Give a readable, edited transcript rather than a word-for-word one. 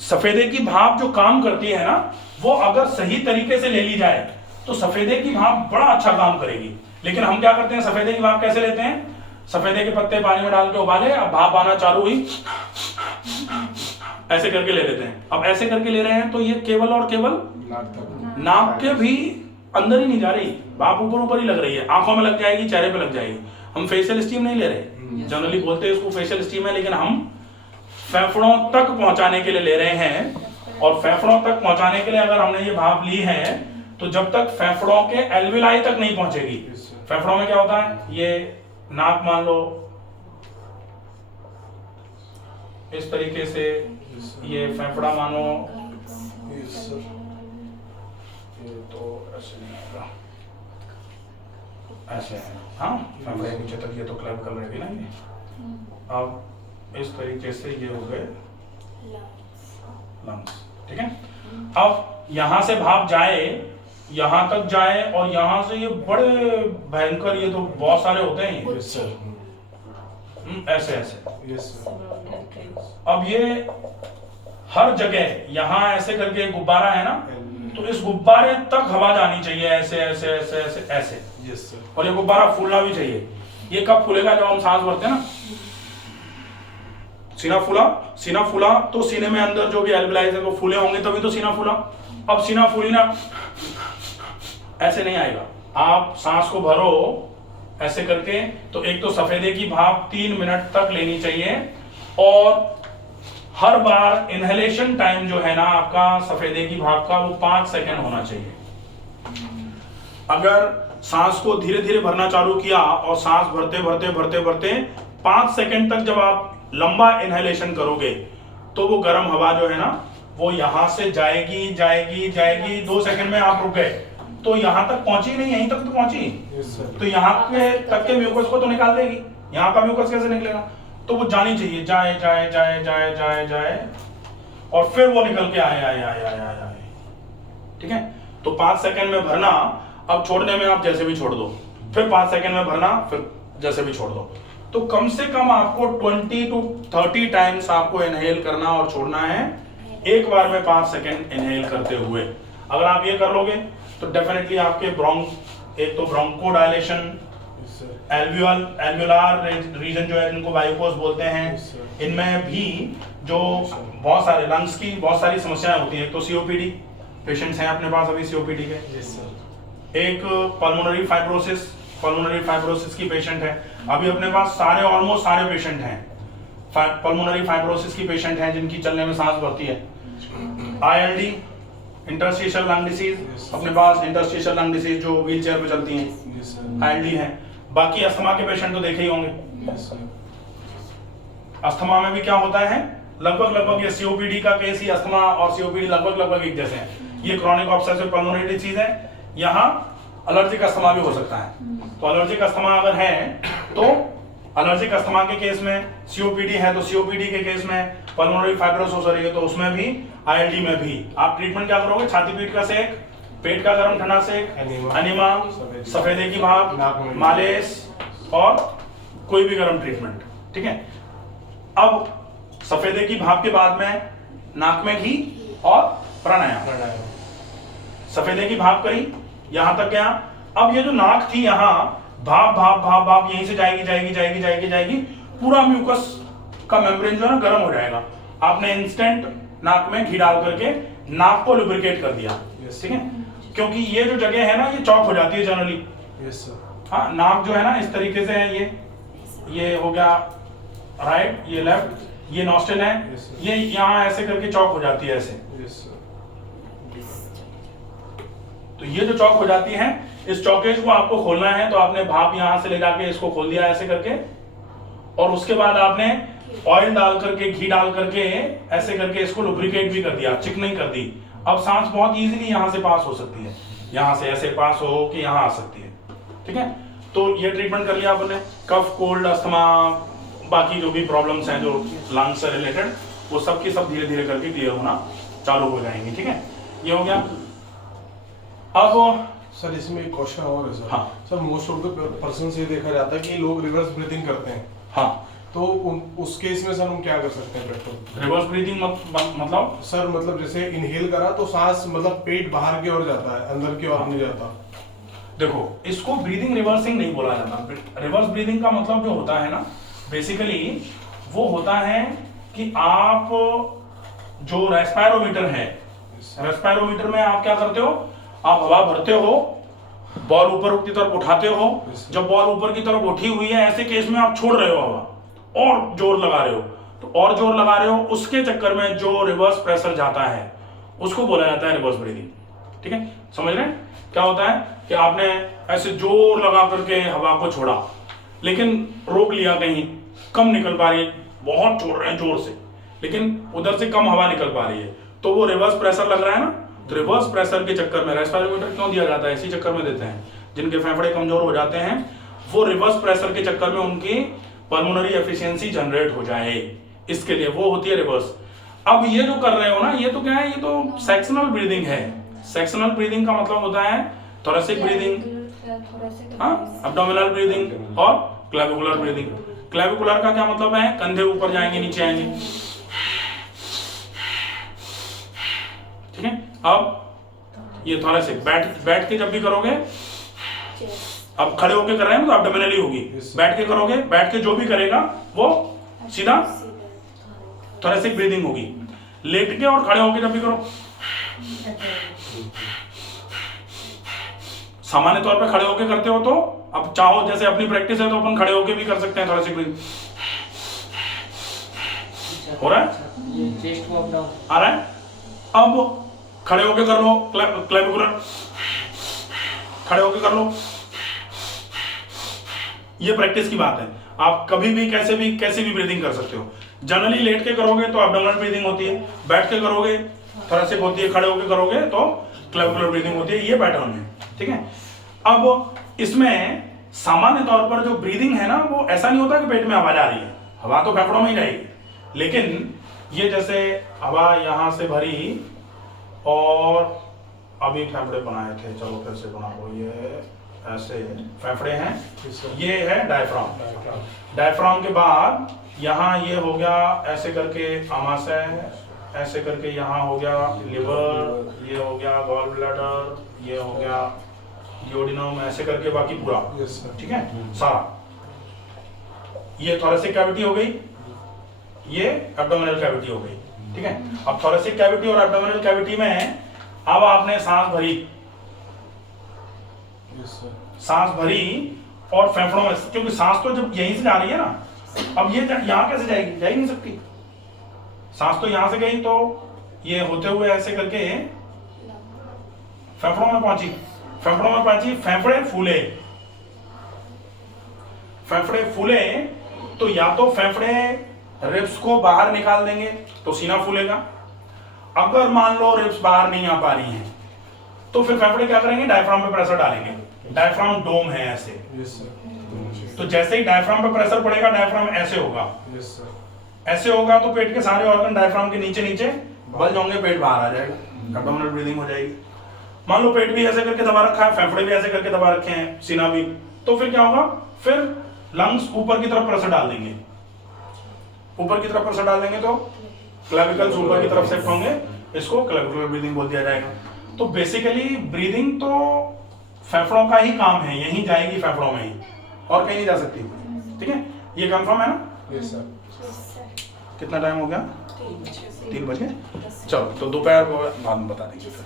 सफेदे की भाप जो काम करती है ना, वो अगर सही तरीके से ले ली जाए तो सफेदे की भाप बड़ा अच्छा काम करेगी। लेकिन हम क्या करते हैं, सफेदे की भाप कैसे लेते हैं, सफेदे के पत्ते पानी में डाल के उबाले, अब भाप आना चालू हुई, ऐसे करके ले लेते हैं। अब ऐसे करके ले रहे हैं तो ये केवल और केवल नाक के भी अंदर ही नहीं जा रही, भाप ऊपर ऊपर ही लग रही है, आंखों में लग जाएगी, चेहरे पे लग जाएगी। हम फेशियल स्टीम नहीं ले रहे, जनरली बोलते हैं इसको फेशियल स्टीम है, लेकिन हम फेफड़ों तक पहुंचाने के लिए ले रहे हैं। और फेफड़ों तक पहुंचाने के लिए अगर हमने ये भाप ली है तो जब तक फेफड़ों के एल्विलाई तक नहीं पहुंचेगी, फेफड़ों में क्या होता है, ये नाक मान लो इस तरीके से, ये फेफड़ा मानो, ये तो ऐसे नहीं आएगा, ऐसे है, हाँ फेफड़े नीचे तक ये तो क्लैप कर रहेगी ना ये। अब इस तरीके से ये हो गए लंग्स, ठीक है। अब यहां से भाप जाए, यहां तक जाए, और यहां से ये बड़े भयंकर, ये तो बहुत सारे होते हैं ये, ऐसे ऐसे। अब ये हर जगह यहां ऐसे करके गुब्बारा है ना, तो इस गुब्बारे तक हवा जानी चाहिए, ऐसे ऐसे ऐसे ऐसे ऐसे। Yes sir. और ये गुब्बारा फूलना भी चाहिए। ये कब फूलेगा, जब हम सांस भरते हैं ना, सीना फूला तो सीने में अंदर जो भी एल्विलाइज है वो फूले होंगे, तभी तो सीना फूला। अब सीना फूली ना, ऐसे नहीं आएगा। आप सांस को भरो ऐसे करके, तो एक तो सफेदे की भाप 3 मिनट तक लेनी चाहिए, और हर बार इनहेलेशन टाइम जो है ना आपका सफेदे की भाप का, वो 5 सेकंड होना चाहिए। अगर सांस को धीरे धीरे भरना चालू किया और सांस भरते भरते भरते भरते 5 सेकंड तक जब आप लंबा इनहेलेशन करोगे, तो वो गर्म हवा जो है ना वो यहां से जाएगी जाएगी जाएगी, 2 सेकंड में आप रुक गए तो यहां तक पहुंची नहीं, यहीं तक तो पहुंची, तो यहाँ के तक के म्यूकस को तो निकाल देगी, यहाँ का म्यूकस कैसे निकलेगा, तो वो जानी चाहिए, जाए जाए जाए जाए जाए जाए, और फिर वो निकल के आए आए आए आए आए आए, ठीक है। तो 5 सेकंड में भरना, अब छोड़ने में आप जैसे भी छोड़ दो, फिर 5 सेकंड में भरना, फिर जैसे भी छोड़ दो। तो कम से कम आपको 20 to 30 टाइम्स आपको इनहेल करना और छोड़ना है, एक बार में 5 सेकंड इनहेल करते हुए। अगर आप ये कर लोगे तो डेफिनेटली आपके एक तो ब्रोंको डायलेशन, एल्वियोलार रीजन जो है जिनको वायुकोष बोलते हैं, इनमें भी जो बहुत सारे लंग्स की बहुत सारी समस्याएं होती हैं। तो सीओपीडी पेशेंट्स हैं अपने पास अभी सीओपीडी के, एक पल्मोनरी फाइब्रोसिस की पेशेंट है अभी अपने पास, सारे ऑलमोस्ट सारे पेशेंट हैं पल्मोनरी फाइब्रोसिस की पेशेंट हैं जिनकी चलने में सांस भरती है। आईएलडी, इंटरस्टिशियल लंग डिसीज, अपने पास इंटरस्टिशियल लंग डिसीज जो व्हील चेयर पे चलती हैं, आईएलडी है। बाकी अस्थमा के पेशेंट तो देखे ही होंगे। अस्थमा में भी क्या होता है, लगभग ये सीओपीडी का केस ही, अस्थमा और सीओपीडी लगभग एक जैसे हैं। ये क्रॉनिक ऑब्सेसिव पल्मोनरी डिसीज है। यहाँ एलर्जिक अस्थमा भी हो सकता है। तो एलर्जिक अस्थमा अगर है तो एलर्जिक अस्थमा के केस में, सीओपीडी है तो सीओपीडी के केस में, पल्मोनरी फाइब्रोसिस हो रही है तो उसमें भी, आईएलडी में भी आप ट्रीटमेंट क्या करोगे, छाती पीठ का सेक, पेट का गर्म ठंडा सेक, एनीमा, सफेदे की भाप, मालिश और कोई भी गर्म ट्रीटमेंट, ठीक है। अब सफेदे की भाप के बाद में नाक में घी और प्राणायाम। सफेदे की भाप करी, यहां तक गया। अब ये जो नाक थी, यहां भाप भाप भाप भाप यहीं से जाएगी जाएगी जाएगी जाएगी जाएगी, पूरा म्यूकस का मेम्ब्रेन जो है ना गर्म हो जाएगा। आपने इंस्टेंट नाक में घी डाल करके नाक को लुब्रिकेट कर दिया, ठीक है। क्योंकि ये जो जगह है ना ये चौक हो जाती है जनरली। हाँ, नाक जो है ना इस तरीके से है, ये हो गया राइट, ये लेफ्ट, ये नॉस्ट्रिल है, ये यहाँ ऐसे करके चौक हो जाती है ऐसे। तो ये जो चौक हो जाती है, इस चौकेज को आपको खोलना है, तो आपने भाप यहां से ले जाके इसको खोल दिया ऐसे करके, और उसके बाद आपने ऑयल डाल करके, घी डाल करके ऐसे करके इसको लुब्रिकेट भी कर दिया, चिकनिंग कर दी। अब सांस बहुत इजीली यहां से पास हो सकती है, यहां से ऐसे पास हो कि यहां आ सकती है, ठीक है। तो ये ट्रीटमेंट कर लिया आपने, कफ, कोल्ड, अस्थमा, बाकी जो भी प्रॉब्लम्स हैं जो लंग से रिलेटेड, वो सब की सब धीरे धीरे करके क्लियर होना चालू हो जाएंगे, ठीक है। ये हो गया। अब सर इसमें एक क्वेश्चन और है सर। हाँ sir, most of the person से देखा जाता है कि लोग रिवर्स ब्रीथिंग करते हैं। हाँ, तो उस केस में सर हम क्या कर सकते हैं पेट्रोल? रिवर्स ब्रीदिंग मतलब सर मतलब जैसे इनहेल करा तो सांस मतलब पेट बाहर की ओर जाता है, अंदर की ओर नहीं जाता। देखो, इसको ब्रीदिंग रिवर्सिंग नहीं बोला जाता। रिवर्स ब्रीदिंग का मतलब जो होता है ना, बेसिकली वो होता है कि आप जो रेस्पायरोमीटर है, रेस्पायरोमीटर में आप क्या करते हो, आप हवा भरते हो, बॉल ऊपर की तरफ उठाते हो, जब बॉल ऊपर की तरफ उठी हुई है ऐसे केस में आप छोड़ रहे हो हवा और जोर लगा रहे हो, तो और जोर लगा रहे हो, उसके चक्कर में जो रिवर्स प्रेशर जाता है उसको बोला जाता है रिवर्स ब्रीदिंग। ठीक है, समझ रहे हैं? क्या होता है कि आपने ऐसे जोर लगा करके हवा को छोड़ा, लेकिन रोक लिया, कहीं कम निकल पा रही है, बहुत छोड़ रहे हैं जोर से, लेकिन उधर से कम हवा निकल पा रही है, तो वो रिवर्स प्रेशर लग रहा है ना। तो रिवर्स प्रेशर के चक्कर में रेस्पिरोमीटर क्यों दिया जाता है? इसी चक्कर में देते हैं, जिनके फेफड़े कमजोर हो जाते हैं, वो रिवर्स प्रेशर के चक्कर में उनकी पल्मोनरी एफिशिएंसी जनरेट हो जाए, इसके लिए वो होती है रिवर्स। अब ये जो कर रहे हो ना, ये तो क्या है, ये तो सेक्शनल ब्रीदिंग है। सेक्शनल ब्रीदिंग का मतलब होता है थोरेसिक ब्रीदिंग, हाँ, एब्डोमिनल ब्रीदिंग और क्लेविकुलर ब्रीदिंग। क्लेविकुलर का क्या मतलब है? कंधे ऊपर जाएंगे, नीचे आएंगे। ठीक है, अब ये थोरेसिक बैठ के जब भी करोगे, अब खड़े होके कर रहे हैं तो एब्डोमिनली होगी, बैठ के करोगे, बैठ के जो भी करेगा वो सीधा थोरेसिक ब्रीदिंग होगी। लेट के और खड़े होके जब भी करो, सामान्य तौर पे खड़े होके करते हो, तो अब चाहो जैसे अपनी प्रैक्टिस है तो अपन खड़े होके भी कर सकते हैं थोरेसिक ब्रीदिंग। हो रहा है? ये चेस्ट को अप डाउन आ रहा है? अब खड़े होके कर लो क्लेविकुलर, खड़े होके कर लो, ये प्रैक्टिस की बात है। आप कभी भी कैसे भी ब्रीदिंग कर सकते हो। जनरली लेट के करोगे तो एब्डोमिनल ब्रीदिंग होती है, बैठ के करोगे थोरेसिक होती है, खड़े होके करोगे तो क्लेविकुलर ब्रीदिंग होती है, ये पैटर्न है। ठीक है, अब इसमें सामान्य तौर पर जो ब्रीदिंग है ना, वो ऐसा नहीं होता कि पेट में हवा जा रही है, हवा तो फेफड़ों में ही जाएगी, लेकिन ये जैसे हवा यहां से भरी और अभी फेफड़े बनाए थे, चलो फिर से बनाओ, ये ऐसे फेफड़े हैं, ये है डायफ्राम। डायफ्राम के बाद यहाँ ये हो गया ऐसे करके आमाशय, ऐसे करके यहाँ हो गया लिवर, ये हो गया गॉल ब्लैडर, ये हो गया डियोडिनम, ऐसे करके बाकी पूरा। ठीक है, सारा ये थोरेसिक कैविटी हो गई, ये एब्डोमिनल कैविटी हो गई। ठीक है, अब थोरेसिक कैविटी और एब्डोमिनल कैविटी में अब आपने सांस भरी, सांस भरी और फेफड़ों में, क्योंकि सांस तो जब यहीं से जा रही है ना, अब ये यहाँ कैसे जाएगी? जा ही नहीं सकती, सांस तो यहां से गई, तो ये होते हुए ऐसे करके फेफड़ों में पहुंची, फेफड़ों में पहुंची, फेफड़े फूले, फेफड़े फूले, तो या तो फेफड़े रिब्स को बाहर निकाल देंगे तो सीना फूलेगा। अगर मान लो रिब्स बाहर नहीं आ पा रही हैं, तो फिर फेफड़े क्या करेंगे? डायफ्राम पे प्रेशर डालेंगे। डायफ्राम डोम है ऐसे, तो जैसे ही डायफ्राम पे प्रेशर पड़ेगा, डायफ्राम ऐसे होगा, ऐसे होगा, तो पेट के सारे ऑर्गन डायफ्राम के नीचे नीचे बल जाएंगे, पेट बाहर आ जाएगा, एब्डोमिनल ब्रीदिंग हो जाएगी। मान लो पेट भी ऐसे करके दबा रखा है, फेफड़े भी ऐसे करके दबा रखे हैं, सीना भी, तो फिर क्या होगा? फिर लंग्स ऊपर की तरफ प्रेशर डाल देंगे, ऊपर की तरफ प्रेशर डाल देंगे तो क्लेविकल्स ऊपर की तरफ शिफ्ट होंगे, इसको क्लेविकुलर ब्रीदिंग बोल दिया जाएगा। तो बेसिकली ब्रीदिंग तो फेफड़ों का ही काम है, यहीं जाएगी फेफड़ों में ही, और कहीं नहीं जा सकती। ठीक है, ये कंफर्म है ना? Yes sir. कितना टाइम हो गया? 3 बजे। चलो, तो दोपहर को बाद में बता देंगे फिर।